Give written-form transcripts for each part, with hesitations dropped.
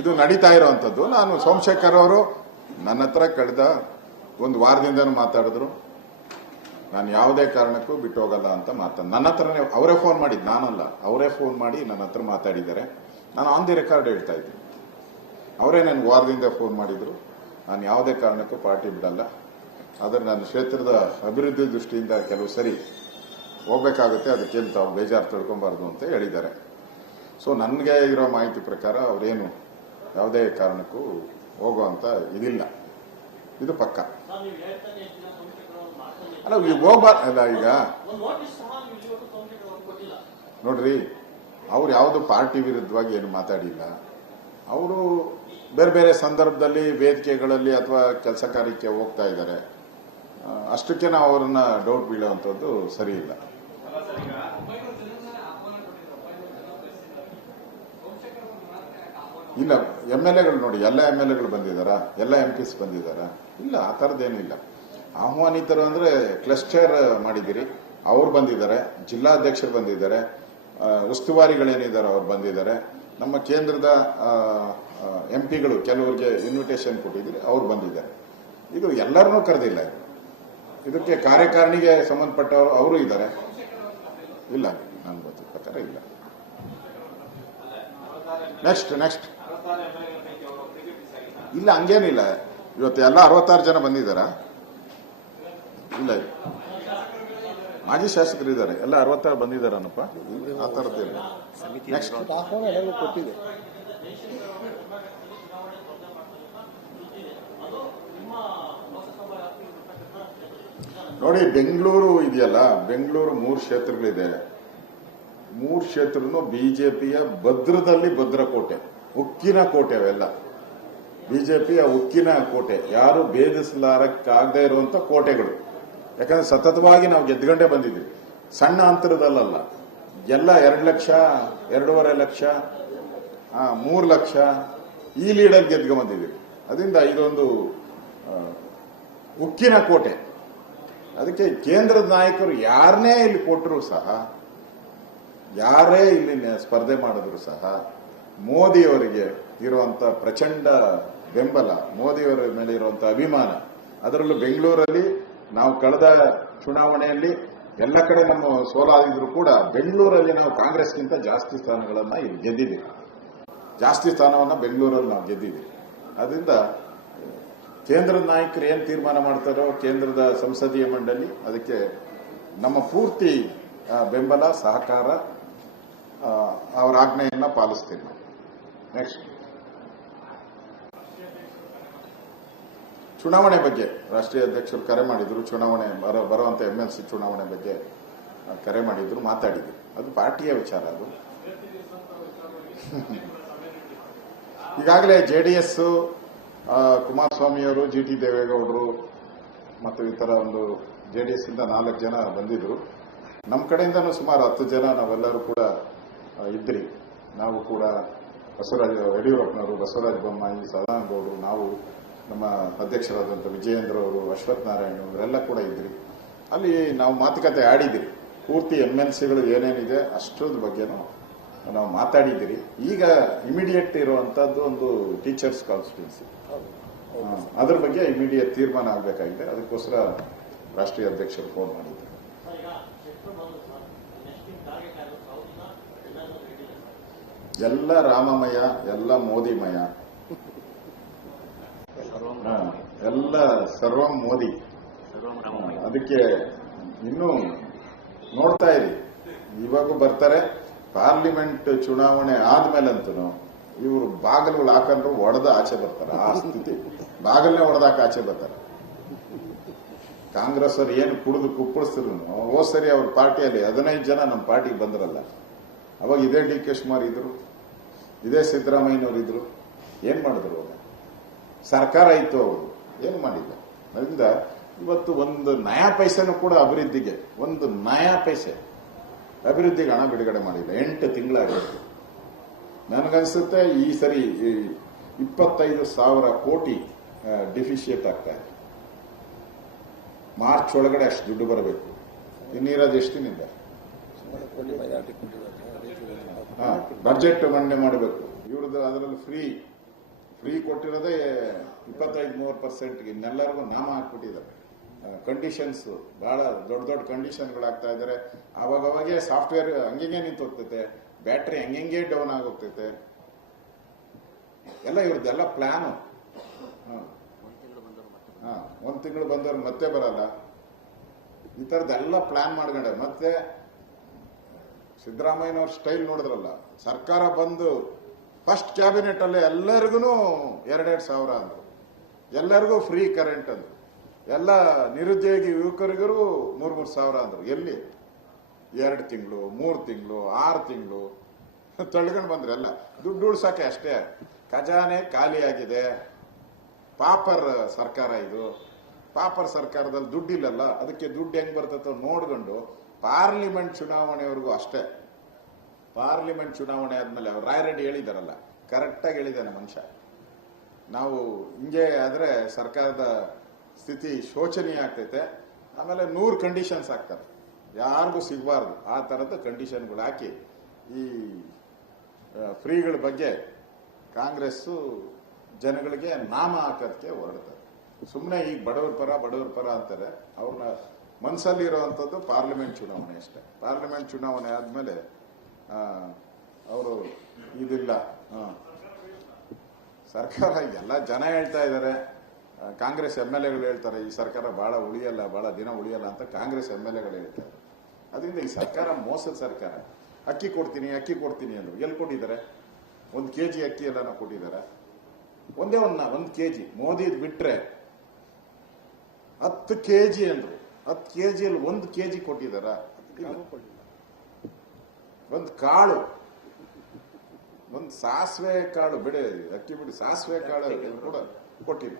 ಇದು ನಡೀತಾ ಇರೋವಂಥದ್ದು. ನಾನು ಸೋಮಶೇಖರ್ ಅವರು ನನ್ನ ಹತ್ರ ಕಳೆದ ಒಂದು ವಾರದಿಂದನೂ ಮಾತಾಡಿದ್ರು. ನಾನು ಯಾವುದೇ ಕಾರಣಕ್ಕೂ ಬಿಟ್ಟು ಹೋಗಲ್ಲ ಅಂತ ನನ್ನ ಹತ್ರನೇ ಅವರೇ ಫೋನ್ ಮಾಡಿದ್ದು, ನಾನಲ್ಲ, ಅವರೇ ಫೋನ್ ಮಾಡಿ ನನ್ನ ಹತ್ರ ಮಾತಾಡಿದ್ದಾರೆ. ನಾನು ಆನ್ ದಿ ರೆಕಾರ್ಡ್ ಹೇಳ್ತಾ ಇದ್ದೀನಿ. ಅವರೇ ನನಗೆ ವಾರದಿಂದ ಫೋನ್ ಮಾಡಿದ್ರು. ನಾನು ಯಾವುದೇ ಕಾರಣಕ್ಕೂ ಪಾರ್ಟಿ ಬಿಡಲ್ಲ, ಆದರೆ ನನ್ನ ಕ್ಷೇತ್ರದ ಅಭಿವೃದ್ಧಿ ದೃಷ್ಟಿಯಿಂದ ಕೆಲವು ಸರಿ ಹೋಗ್ಬೇಕಾಗುತ್ತೆ, ಅದಕ್ಕೇನು ತಾವು ಬೇಜಾರು ತಿಳ್ಕೊಬಾರ್ದು ಅಂತ ಹೇಳಿದ್ದಾರೆ. ಸೊ ನನಗೆ ಇರೋ ಮಾಹಿತಿ ಪ್ರಕಾರ ಅವರೇನು ಯಾವುದೇ ಕಾರಣಕ್ಕೂ ಹೋಗುವಂತ ಇದಿಲ್ಲ, ಇದು ಪಕ್ಕ. ಅಲ್ಲ ಈಗ ಹೋಗ್ಬಾರ್ದಲ್ಲ. ಈಗ ನೋಡ್ರಿ, ಅವ್ರು ಯಾವುದು ಪಾರ್ಟಿ ವಿರುದ್ಧವಾಗಿ ಏನು ಮಾತಾಡಿಲ್ಲ. ಅವರು ಬೇರೆ ಬೇರೆ ಸಂದರ್ಭದಲ್ಲಿ ವೇದಿಕೆಗಳಲ್ಲಿ ಅಥವಾ ಕೆಲಸ ಕಾರ್ಯಕ್ಕೆ ಹೋಗ್ತಾ ಇದ್ದಾರೆ. ಅಷ್ಟಕ್ಕೆ ನಾವು ಅವರನ್ನ ಡೌಟ್ ಬೀಳುವಂಥದ್ದು ಸರಿ ಇಲ್ಲ. ಇಲ್ಲ, MLAಗಳು ನೋಡಿ, ಎಲ್ಲ MLAಗಳು ಬಂದಿದ್ದಾರಾ? ಎಲ್ಲ MPs ಬಂದಿದ್ದಾರಾ? ಇಲ್ಲ, ಆ ಥರದ್ದೇನಿಲ್ಲ. ಆಹ್ವಾನಿತರು ಅಂದ್ರೆ ಕ್ಲಸ್ಟರ್ ಮಾಡಿದಿರಿ, ಅವ್ರು ಬಂದಿದ್ದಾರೆ, ಜಿಲ್ಲಾಧ್ಯಕ್ಷರು ಬಂದಿದ್ದಾರೆ, ಉಸ್ತುವಾರಿಗಳೇನಿದ್ದಾರೆ ಅವ್ರು ಬಂದಿದ್ದಾರೆ, ನಮ್ಮ ಕೇಂದ್ರದ MPಗಳು ಕೆಲವರಿಗೆ ಇನ್ವಿಟೇಷನ್ ಕೊಟ್ಟಿದ್ದೀರಿ, ಅವ್ರು ಬಂದಿದ್ದಾರೆ. ಇದು ಎಲ್ಲರನ್ನೂ ಕರೆದಿಲ್ಲ. ಇದಕ್ಕೆ ಕಾರ್ಯಕಾರಿಣಿಗೆ ಸಂಬಂಧಪಟ್ಟವರು ಅವರು ಇದ್ದಾರೆ. ಇಲ್ಲ, ನನ್ನ ಗೊತ್ತಿದ್ದ ಪ್ರಕಾರ ಇಲ್ಲ. ನೆಕ್ಸ್ಟ್ ಇಲ್ಲ, ಹಂಗೇನಿಲ್ಲ. ಇವತ್ತು ಎಲ್ಲ 66 ಜನ ಬಂದಿದ್ದಾರಾ? ಇಲ್ಲ, ಮಾಜಿ ಶಾಸಕರು ಇದ್ದಾರೆ, ಎಲ್ಲ 66 ಬಂದಿದ್ದಾರನಪ್ಪ. ಆ ಥರದ್ದೇನು. ನೆಕ್ಸ್ಟ್ ನೋಡಿ, ಬೆಂಗಳೂರು ಇದೆಯಲ್ಲ, ಬೆಂಗಳೂರು 3 ಕ್ಷೇತ್ರಗಳಿದೆ. 3 ಕ್ಷೇತ್ರನು ಬಿಜೆಪಿಯ ಭದ್ರದಲ್ಲಿ ಭದ್ರಕೋಟೆ, ಉಕ್ಕಿನ ಕೋಟೆ. ಅವೆಲ್ಲ ಬಿಜೆಪಿಯ ಉಕ್ಕಿನ ಕೋಟೆ, ಯಾರು ಭೇದಿಸಲಾರಕ್ಕಾಗದೇ ಇರುವಂತ ಕೋಟೆಗಳು. ಯಾಕಂದ್ರೆ ಸತತವಾಗಿ ನಾವು ಗೆದ್ದುಕೊಂಡೇ ಬಂದಿದ್ದೀವಿ, ಸಣ್ಣ ಅಂತರದಲ್ಲ. ಎಲ್ಲ 2 ಲಕ್ಷ, 2.5 ಲಕ್ಷ, 3 ಲಕ್ಷ ಈ ಲೀಡಲ್ಲಿ ಗೆದ್ಕೊಂಡು ಬಂದಿದ್ದೀವಿ. ಅದರಿಂದ ಇದೊಂದು ಉಕ್ಕಿನ ಕೋಟೆ. ಅದಕ್ಕೆ ಕೇಂದ್ರದ ನಾಯಕರು ಯಾರನ್ನೇ ಇಲ್ಲಿ ಕೊಟ್ಟರು ಸಹ, ಯಾರೇ ಇಲ್ಲಿ ಸ್ಪರ್ಧೆ ಮಾಡಿದ್ರು ಸಹ, ಮೋದಿಯವರಿಗೆ ಇರುವಂತ ಪ್ರಚಂಡ ಬೆಂಬಲ, ಮೋದಿಯವರ ಮೇಲೆ ಇರುವಂತ ಅಭಿಮಾನ, ಅದರಲ್ಲೂ ಬೆಂಗಳೂರಲ್ಲಿ ನಾವು ಕಳೆದ ಚುನಾವಣೆಯಲ್ಲಿ ಎಲ್ಲ ಕಡೆ ನಮ್ಮ ಸೋಲಾಗಿದ್ರು ಕೂಡ ಬೆಂಗಳೂರಲ್ಲಿ ನಾವು ಕಾಂಗ್ರೆಸ್ಗಿಂತ ಜಾಸ್ತಿ ಸ್ಥಾನಗಳನ್ನ ಇಲ್ಲಿ ಗೆದ್ದಿದ್ದೀವಿ. ಜಾಸ್ತಿ ಸ್ಥಾನವನ್ನ ಬೆಂಗಳೂರಲ್ಲಿ ನಾವು ಗೆದ್ದಿದ್ದೀವಿ. ಅದರಿಂದ ಕೇಂದ್ರದ ನಾಯಕರು ಏನ್ ತೀರ್ಮಾನ ಮಾಡ್ತಾರೋ ಕೇಂದ್ರದ ಸಂಸದೀಯ ಮಂಡಳಿ, ಅದಕ್ಕೆ ನಮ್ಮ ಪೂರ್ತಿ ಬೆಂಬಲ, ಸಹಕಾರ, ಅವರ ಆಜ್ಞೆಯನ್ನ ಪಾಲಿಸ್ತೀವಿ ನಾವು. ನೆಕ್ಸ್ಟ್ ಚುನಾವಣೆ ಬಗ್ಗೆ ರಾಷ್ಟ್ರೀಯ ಅಧ್ಯಕ್ಷರು ಕರೆ ಮಾಡಿದ್ರು. ಚುನಾವಣೆ ಬರುವಂತ MLC ಚುನಾವಣೆ ಬಗ್ಗೆ ಕರೆ ಮಾಡಿದ್ರು, ಮಾತಾಡಿದ್ರು. ಅದು ಪಾರ್ಟಿಯ ವಿಚಾರ. ಅದು ಈಗಾಗಲೇ JDS ಕುಮಾರಸ್ವಾಮಿಯವರು, GT ದೇವೇಗೌಡರು ಮತ್ತು ಇತರ ಒಂದು JDS ಇಂದ 4 ಜನ ಬಂದಿದ್ರು. ನಮ್ಮ ಕಡೆಯಿಂದನೂ ಸುಮಾರು 10 ಜನ ನಾವೆಲ್ಲರೂ ಕೂಡ ಇದ್ರಿ. ನಾವು ಕೂಡ ಬಸವರಾಜ ಯಡಿಯೂರಪ್ಪನವರು, ಬಸವರಾಜ ಬೊಮ್ಮಾಯಿ, ಸದಾನಂದಗೌಡರು, ನಾವು, ನಮ್ಮ ಅಧ್ಯಕ್ಷರಾದಂಥ ವಿಜಯೇಂದ್ರ ಅವರು, ಅಶ್ವಥ್ ನಾರಾಯಣ ಇವರೆಲ್ಲ ಕೂಡ ಇದ್ರಿ. ಅಲ್ಲಿ ನಾವು ಮಾತುಕತೆ ಆಡಿದಿರಿ. ಪೂರ್ತಿ MLCಗಳು ಏನೇನಿದೆ ಅಷ್ಟರದ ಬಗ್ಗೆನೂ ನಾವು ಮಾತಾಡಿದ್ದೀರಿ. ಈಗ ಇಮಿಡಿಯೇಟ್ ಇರುವಂತದ್ದು ಒಂದು ಟೀಚರ್ಸ್ ಕಾನ್ಸ್ಟಿಟ್ಯೂನ್ಸಿ, ಅದ್ರ ಬಗ್ಗೆ ಇಮಿಡಿಯೇಟ್ ತೀರ್ಮಾನ ಆಗಬೇಕಾಗಿದೆ. ಅದಕ್ಕೋಸ್ಕರ ರಾಷ್ಟ್ರೀಯ ಅಧ್ಯಕ್ಷರು ಫೋನ್ ಮಾಡಿದ್ರು. ಎಲ್ಲ ರಾಮಮಯ, ಎಲ್ಲ ಮೋದಿಮಯ, ಎಲ್ಲ ಸರ್ವಂ ಮೋದಿ. ಅದಕ್ಕೆ ಇನ್ನೂ ನೋಡ್ತಾ ಇರಿ. ಇವಾಗೂ ಬರ್ತಾರೆ. ಪಾರ್ಲಿಮೆಂಟ್ ಚುನಾವಣೆ ಆದ್ಮೇಲಂತೂ ಇವರು ಬಾಗಿಲುಗಳು ಹಾಕೊಂಡ್ರು ಒಡೆದ ಆಚೆ ಬರ್ತಾರೆ. ಆ ಸ್ಥಿತಿ, ಬಾಗಿಲನ್ನೇ ಹೊಡೆದಾಕ ಆಚೆ ಬರ್ತಾರೆ. ಕಾಂಗ್ರೆಸ್ ಅವ್ರು ಏನು ಕುಡಿದು ಕುಪ್ಪಳಿಸಿದ್ರು, ಹೋದ್ ಸರಿ ಅವ್ರ ಪಾರ್ಟಿಯಲ್ಲಿ 15 ಜನ ನಮ್ಮ ಪಾರ್ಟಿಗೆ ಬಂದ್ರಲ್ಲ, ಅವಾಗ ಇದೇ DK ಶಿವಕುಮಾರ್ ಇದ್ರು, ಇದೇ ಸಿದ್ದರಾಮಯ್ಯನವರು ಇದ್ರು. ಏನ್ ಮಾಡಿದ್ರು? ಸರ್ಕಾರ ಇತ್ತು, ಅವರು ಏನು ಮಾಡಿಲ್ಲ. ಅದರಿಂದ ಇವತ್ತು ಒಂದು ನಯಾ ಪೈಸೆನೂ ಕೂಡ ಅಭಿವೃದ್ಧಿಗೆ, ಒಂದು ನಯಾ ಪೈಸೆ ಅಭಿವೃದ್ಧಿಗೆ ಹಣ ಬಿಡುಗಡೆ ಮಾಡಿಲ್ಲ. 8 ತಿಂಗಳಾಗಿತ್ತು. ನನಗನ್ಸುತ್ತೆ ಈ ಸರಿ 25,000 ಕೋಟಿ ಡಿಫಿಷಿಯೇಟ್ ಆಗ್ತಾ ಇದೆ. ಮಾರ್ಚ್ ಒಳಗಡೆ ಅಷ್ಟು ದುಡ್ಡು ಬರಬೇಕು. ಇನ್ನಿರೋದು ಎಷ್ಟಿನಿಂದ ಬಜೆಟ್ ಮಂಡನೆ ಮಾಡಬೇಕು ಇವ್ರದ್ದು. ಅದರಲ್ಲಿ ಫ್ರೀ ಫ್ರೀ ಕೊಟ್ಟಿರೋದೇ 25-30%. ಇನ್ನೆಲ್ಲರಿಗೂ ನಾಮ ಹಾಕ್ಬಿಟ್ಟಿದ್ದಾರೆ. ಕಂಡೀಷನ್ಸ್ ಬಹಳ ದೊಡ್ಡ ದೊಡ್ಡ ಕಂಡೀಷನ್ಗಳಾಗ್ತಾ ಇದ್ದಾರೆ. ಅವಾಗವಾಗೇ ಸಾಫ್ಟ್ವೇರ್ ಹಂಗೆ ನಿಂತು ಹೋಗ್ತೈತೆ, ಬ್ಯಾಟ್ರಿ ಹಂಗೆ ಡೌನ್ ಆಗೋಗ್ತೈತೆ. ಎಲ್ಲ ಇವ್ರದ್ದೆಲ್ಲ ಪ್ಲಾನು. ಒಂದು ತಿಂಗಳು ಬಂದವ್ರು ಮತ್ತೆ ಬರಲ್ಲ. ಈ ಥರದ್ದೆಲ್ಲ ಪ್ಲಾನ್ ಮಾಡ್ಕೊಂಡೆ. ಮತ್ತೆ ಸಿದ್ದರಾಮಯ್ಯನವ್ರ ಸ್ಟೈಲ್ ನೋಡಿದ್ರಲ್ಲ, ಸರ್ಕಾರ ಬಂದು ಫಸ್ಟ್ ಕ್ಯಾಬಿನೆಟ್ ಅಲ್ಲೇ ಎಲ್ಲರಿಗೂ 2,000 ಅಂದ್ರು, ಎಲ್ಲರಿಗೂ ಫ್ರೀ ಕರೆಂಟ್ ಅಂದ್ರು, ಎಲ್ಲ ನಿರುದ್ಯೋಗಿ ಯುವಕರಿಗೂ 3,000 ಅಂದ್ರು. ಎಲ್ಲಿ 2 ತಿಂಗಳು, 3 ತಿಂಗಳು, 6 ತಿಂಗಳು ತಳ್ಕೊಂಡು ಬಂದ್ರೆ ಎಲ್ಲ ದುಡ್ಡು ಉಳ್ಸಕ್ಕೆ ಅಷ್ಟೇ. ಖಜಾನೆ ಖಾಲಿಯಾಗಿದೆ. ಪಾಪರ್ ಸರ್ಕಾರ ಇದು. ಪಾಪರ್ ಸರ್ಕಾರದಲ್ಲಿ ದುಡ್ಡಿಲ್ಲಲ್ಲ, ಅದಕ್ಕೆ ದುಡ್ಡು ಹೆಂಗ್ ಬರ್ತೈತೋ ನೋಡ್ಕೊಂಡು ಪಾರ್ಲಿಮೆಂಟ್ ಚುನಾವಣೆವರೆಗೂ ಅಷ್ಟೇ. ಪಾರ್ಲಿಮೆಂಟ್ ಚುನಾವಣೆ ಆದ್ಮೇಲೆ ಅವ್ರು ರಾಯರೆಡ್ಡಿ ಹೇಳಿದಾರಲ್ಲ, ಕರೆಕ್ಟಾಗಿ ಹೇಳಿದ್ದಾನೆ ಮನುಷ್ಯ. ನಾವು ಹಿಂಗೆ ಆದ್ರೆ ಸರ್ಕಾರದ ಸ್ಥಿತಿ ಶೋಚನೀಯ ಆಗ್ತೈತೆ. ಆಮೇಲೆ 100 ಕಂಡೀಷನ್ಸ್ ಹಾಕ್ತಾರೆ, ಯಾರಿಗೂ ಸಿಗಬಾರ್ದು ಆ ತರದ ಕಂಡೀಷನ್ಗಳು ಹಾಕಿ ಈ ಫ್ರೀಗಳ ಬಗ್ಗೆ ಕಾಂಗ್ರೆಸ್ ಜನಗಳಿಗೆ ನಾಮ ಹಾಕೋದಕ್ಕೆ ಹೊರಡ್ತಾರೆ. ಸುಮ್ಮನೆ ಈಗ ಬಡವರ ಪರ ಅಂತಾರೆ. ಅವ್ರನ್ನ ಮನಸ್ಸಲ್ಲಿ ಇರುವಂತದ್ದು ಪಾರ್ಲಿಮೆಂಟ್ ಚುನಾವಣೆ ಅಷ್ಟೇ. ಪಾರ್ಲಿಮೆಂಟ್ ಚುನಾವಣೆ ಆದ್ಮೇಲೆ ಅವರು ಇದಿಲ್ಲ. ಸರ್ಕಾರ ಎಲ್ಲ ಜನ ಹೇಳ್ತಾ ಇದ್ದಾರೆ, ಕಾಂಗ್ರೆಸ್ MLAಗಳು ಹೇಳ್ತಾರೆ ಈ ಸರ್ಕಾರ ಬಹಳ ದಿನ ಉಳಿಯಲ್ಲ ಅಂತ ಕಾಂಗ್ರೆಸ್ MLAಗಳು ಹೇಳ್ತಾರೆ. ಅದರಿಂದ ಈ ಸರ್ಕಾರ ಮೋಸದ ಸರ್ಕಾರ. ಅಕ್ಕಿ ಕೊಡ್ತೀನಿ ಅಂದ್ರು, ಎಲ್ಲಿ ಕೊಟ್ಟಿದ್ದಾರೆ? 1 kg ಅಕ್ಕಿ ಎಲ್ಲ ಕೊಟ್ಟಿದ್ದಾರೆ. ಒಂದೇ 1 kg. ಮೋದಿ ಬಿಟ್ರೆ 10 kg ಅಂದ್ರು. 10 kgಯಲ್ಲಿ 1 kg ಕೊಟ್ಟಿದಾರ? ಒಂದು ಕಾಳು, ಒಂದು ಸಾಸಿವೆ ಕಾಳು ಬಿಡಿ, ಅಕ್ಕಿ ಬಿಡಿ, ಸಾಸಿವೆ ಕಾಳು ಕೂಡ ಕೊಟ್ಟಿಲ್ಲ.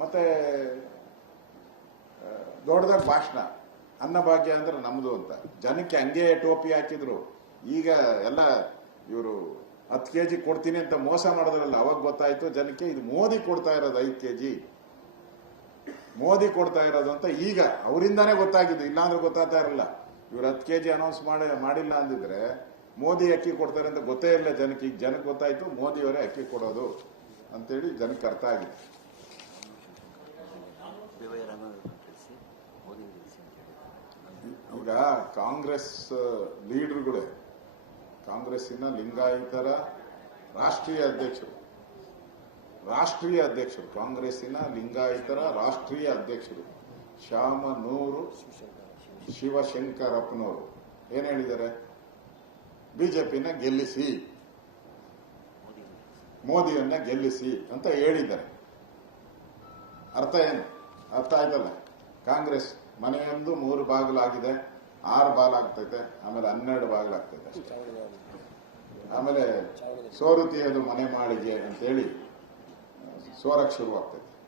ಮತ್ತೆ ದೊಡ್ಡದಾಗ ಭಾಷಣ, ಅನ್ನಭಾಗ್ಯ ಅಂದ್ರೆ ನಮ್ದು ಅಂತ ಜನಕ್ಕೆ ಹಂಗೆ ಟೋಪಿ ಹಾಕಿದ್ರು. ಈಗ ಎಲ್ಲ ಇವರು 10 kg ಕೊಡ್ತೀನಿ ಅಂತ ಮೋಸ ಮಾಡಿದ್ರಲ್ಲ, ಅವಾಗ ಗೊತ್ತಾಯ್ತು ಜನಕ್ಕೆ ಇದು ಮೋದಿ ಕೊಡ್ತಾ ಇರೋದು 5 kg, ಮೋದಿ ಕೊಡ್ತಾ ಇರೋದು ಅಂತ ಈಗ ಅವರಿಂದಾನೇ ಗೊತ್ತಾಗಿದ್ದು. ಇಲ್ಲಾಂದ್ರೆ ಗೊತ್ತಾಗ್ತಾ ಇರಲ್ಲ. ಇವ್ರು 10 kg ಅನೌನ್ಸ್ ಮಾಡಿಲ್ಲ ಅಂದಿದ್ರೆ ಮೋದಿ ಅಕ್ಕಿ ಕೊಡ್ತಾರೆ ಅಂತ ಗೊತ್ತೇ ಇಲ್ಲ ಜನಕ್ಕೆ. ಈಗ ಜನಕ್ಕೆ ಗೊತ್ತಾಯ್ತು ಮೋದಿಯವರೇ ಅಕ್ಕಿ ಕೊಡೋದು ಅಂತೇಳಿ ಜನಕ್ಕೆ ಅರ್ಥ ಆಗಿದೆ. ಈಗ ಕಾಂಗ್ರೆಸ್ ಲೀಡರ್ಗಳೇ, ಕಾಂಗ್ರೆಸ್ಸಿನ ಲಿಂಗಾಯತರ ರಾಷ್ಟ್ರೀಯ ಅಧ್ಯಕ್ಷರು, ಕಾಂಗ್ರೆಸ್ಸಿನ ಲಿಂಗಾಯತರ ರಾಷ್ಟ್ರೀಯ ಅಧ್ಯಕ್ಷರು ಶಾಮನೂರು ಶಿವಶಂಕರಪ್ಪನವರು ಏನ್ ಹೇಳಿದ್ದಾರೆ? ಬಿಜೆಪಿನ ಗೆಲ್ಲಿಸಿ, ಮೋದಿಯನ್ನ ಗೆಲ್ಲಿಸಿ ಅಂತ ಹೇಳಿದ್ದಾರೆ. ಅರ್ಥ ಏನು? ಅರ್ಥ ಆಯ್ತಲ್ಲ. ಕಾಂಗ್ರೆಸ್ ಮನೆಯೊಂದು 3 ಬಾಗಿಲಾಗಿದೆ, 6 ಬಾಲಾಗ್ತೈತೆ, ಆಮೇಲೆ 12 ಬಾಗಿಲಾಗ್ತೈತೆ ಅಷ್ಟೇ. ಆಮೇಲೆ ಸೋರುತಿಯದು ಮನೆ ಮಾಳಿಗೆ ಅಂತೇಳಿ ಸೋರಕ್ಕೆ ಶುರುವಾಗ್ತೈತೆ.